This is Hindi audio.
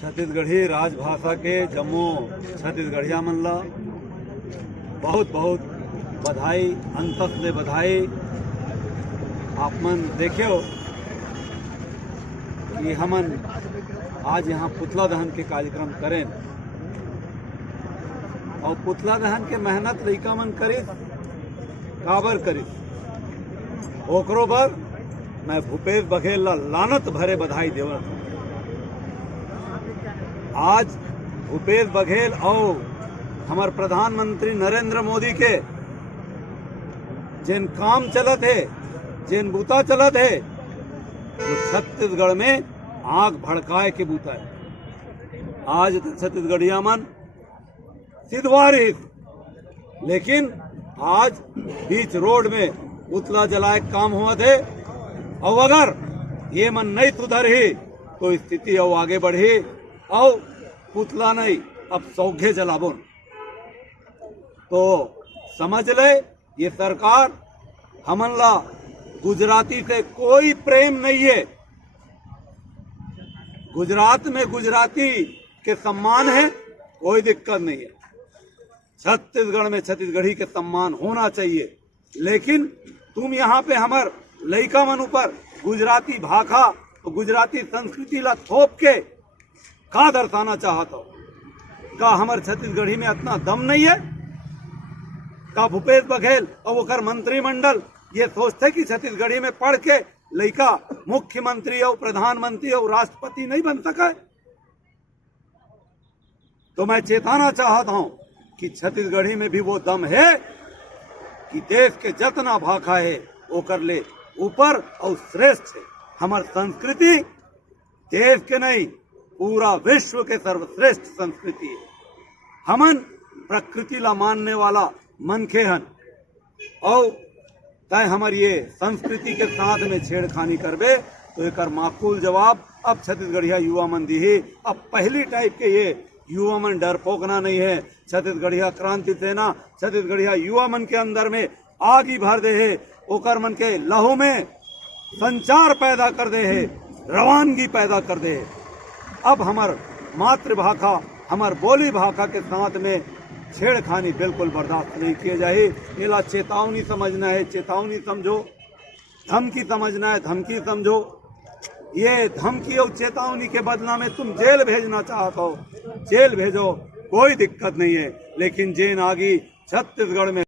छत्तीसगढ़ी राजभाषा के जम्मो छत्तीसगढ़िया मन ला बहुत बहुत बधाई, अंतस ले बधाई। आप मन देखियो कि हमन आज यहाँ पुतला दहन के कार्यक्रम करें और पुतला दहन के मेहनत लइका मन करिस, काबर करिस ओकरो बर मैं भूपेश बघेल ला लानत भरे बधाई देवत हूँ। आज भूपेश बघेल और हमारे प्रधानमंत्री नरेंद्र मोदी के जिन काम चलत है, जिन बूता चलत है, वो छत्तीसगढ़ में आग भड़काए के बूता है। आज तक छत्तीसगढ़िया मन सिद्धवारी, लेकिन आज बीच रोड में पुतला जलाए काम हुआ थे और अगर ये मन नहीं सुधर ही तो स्थिति और आगे बढ़ी और पुतला नहीं अब सौघे जलाबो। तो समझ ले ये सरकार हमन ला गुजराती से कोई प्रेम नहीं है। गुजरात में गुजराती के सम्मान है, कोई दिक्कत नहीं है। छत्तीसगढ़ में छत्तीसगढ़ी के सम्मान होना चाहिए, लेकिन तुम यहाँ पे हमार लइका मन ऊपर गुजराती भाषा और गुजराती संस्कृति ला थोप के का दर्शाना चाहत हो? का हमार छत्तीसगढ़ी में इतना दम नहीं है? का भूपेश बघेल और ओकर मंत्रिमंडल ये सोचते कि छत्तीसगढ़ी में पढ़ के लइका मुख्यमंत्री और प्रधानमंत्री और राष्ट्रपति नहीं बन सका? तो मैं चेताना चाहता हूं कि छत्तीसगढ़ी में भी वो दम है कि देश के जितना भाषा है वो कर ले ऊपर और श्रेष्ठ है। हमार संस्कृति देश के नहीं पूरा विश्व के सर्वश्रेष्ठ संस्कृति है। हमन प्रकृति ला मानने वाला मनखे हन और तय हमार ये संस्कृति के साथ में छेड़खानी करबे तो एक माकूल जवाब अब छत्तीसगढ़िया युवा मन दी ही। अब पहली टाइप के ये युवा मन डरपोकना नहीं है। छत्तीसगढ़िया क्रांति सेना छत्तीसगढ़िया युवा मन के अंदर में आग ही भर दे है, ओकर मन के लहू में संचार पैदा कर दे है, रवानगी पैदा कर दे है। अब हमार मातृभाषा हमार बोली भाषा के साथ में छेड़खानी बिल्कुल बर्दाश्त नहीं किए जाए। इला चेतावनी समझना है, चेतावनी समझो। धमकी समझना है, धमकी समझो। ये धमकी और चेतावनी के बदला में तुम जेल भेजना चाहते हो, जेल भेजो, कोई दिक्कत नहीं है। लेकिन जेन आगी छत्तीसगढ़ में